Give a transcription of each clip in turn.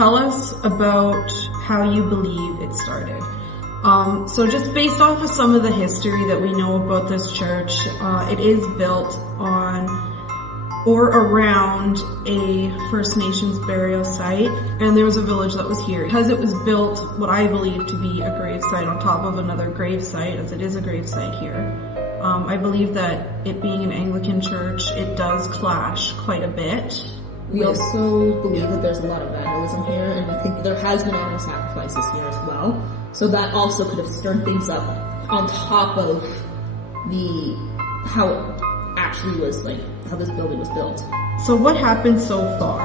tell us about how you believe it started. So just based off of some of the history that we know about this church, it is built on or around a First Nations burial site, and there was a village that was here. Because it was built what I believe to be a grave site on top of another grave site, as it is a grave site here. I believe that it being an Anglican church, it does clash quite a bit. We also believe that there's a lot of vandalism here, and I think there has been animal sacrifices here as well. So that also could have stirred things up on top of how it actually was, like, how this building was built. So what happened so far?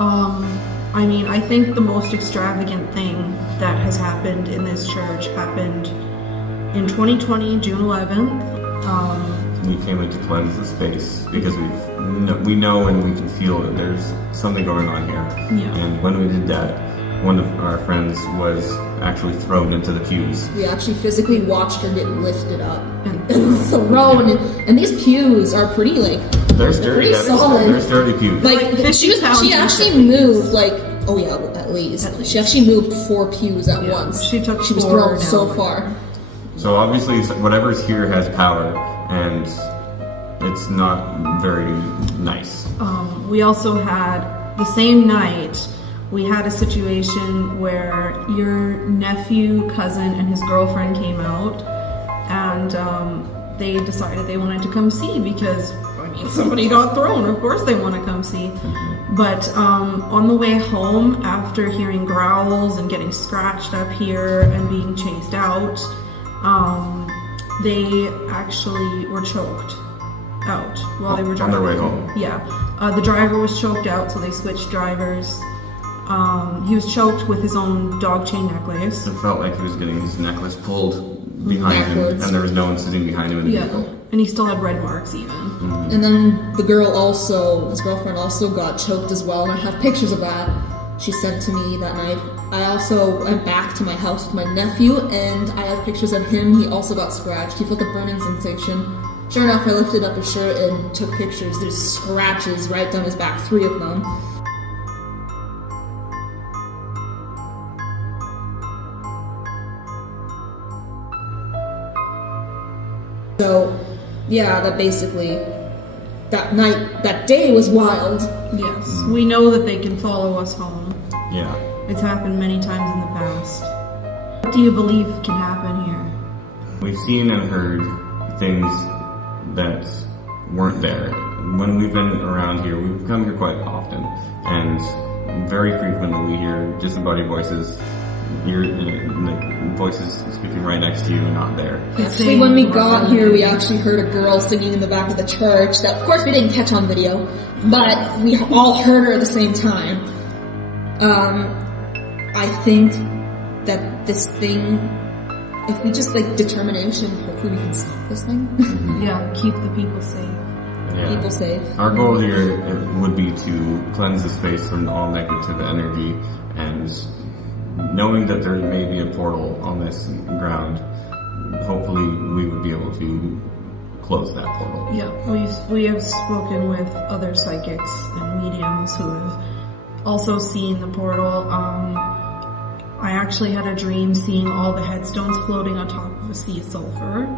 I mean, I think the most extravagant thing that has happened in this church happened in 2020, June 11th. We came in to cleanse the space because we know and we can feel that there's something going on here. Yeah. And when we did that, one of our friends was actually thrown into the pews. We actually physically watched her get lifted up and thrown. And these pews are pretty, like, they're sturdy, solid. They're sturdy pews. Like, she actually moved, like, oh yeah, at least. She actually moved 4 pews at once. She was thrown so far. So obviously, whatever's here has power, and it's not very nice. We also had, the same night, we had a situation where your nephew, cousin, and his girlfriend came out, and they decided they wanted to come see because, I mean, somebody got thrown. Of course they want to come see. But on the way home, after hearing growls and getting scratched up here and being chased out, they actually were choked out while they were driving. On their way home? Yeah. The driver was choked out, so they switched drivers. He was choked with his own dog chain necklace. It felt like he was getting his necklace pulled behind him, and there was no one sitting behind him in the vehicle. And he still had red marks even. And then the girl also, his girlfriend also got choked as well, and I have pictures of that. She sent to me that night. I also went back to my house with my nephew, and I have pictures of him. He also got scratched. He felt a burning sensation. Sure enough, I lifted up his shirt and took pictures. There's scratches right down his back, 3 of them. So, yeah, that basically, that day was wild. Yes, we know that they can follow us home. Yeah. It's happened many times in the past. What do you believe can happen here? We've seen and heard things that weren't there. When we've been around here, we've come here quite often, and very frequently we hear disembodied voices. Voices speaking right next to you and not there. Actually, when we got here, we actually heard a girl singing in the back of the church that, of course, we didn't catch on video, but we all heard her at the same time. I think that this thing, if we just, like, determination, hopefully we can stop this thing. Yeah, keep the people safe. Yeah. People safe. Our goal here would be to cleanse the space from all negative energy, and knowing that there may be a portal on this ground, hopefully we would be able to close that portal. Yeah, we have spoken with other psychics and mediums who have also seen the portal. I actually had a dream seeing all the headstones floating on top of a sea of sulfur.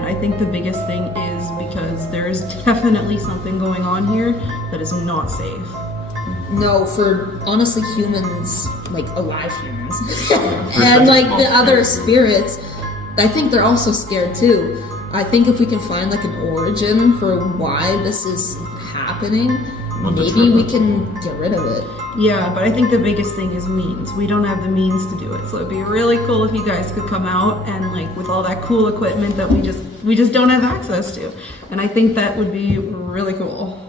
I think the biggest thing is because there is definitely something going on here that is not safe. No, for honestly humans, like alive humans, and like the other spirits, I think they're also scared too. I think if we can find like an origin for why this is happening, maybe we can get rid of it. Yeah, but I think the biggest thing is means. We don't have the means to do it, so it'd be really cool if you guys could come out and, like, with all that cool equipment that we just don't have access to. And I think that would be really cool.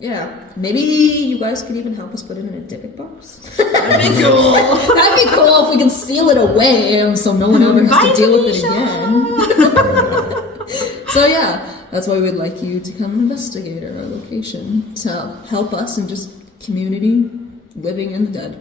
Yeah, maybe you guys could even help us put it in a ticket box. That'd be cool. That'd be cool if we can seal it away so no one ever has to deal with it again. So yeah, that's why we'd like you to come investigate our location to help us and just community living in the dead.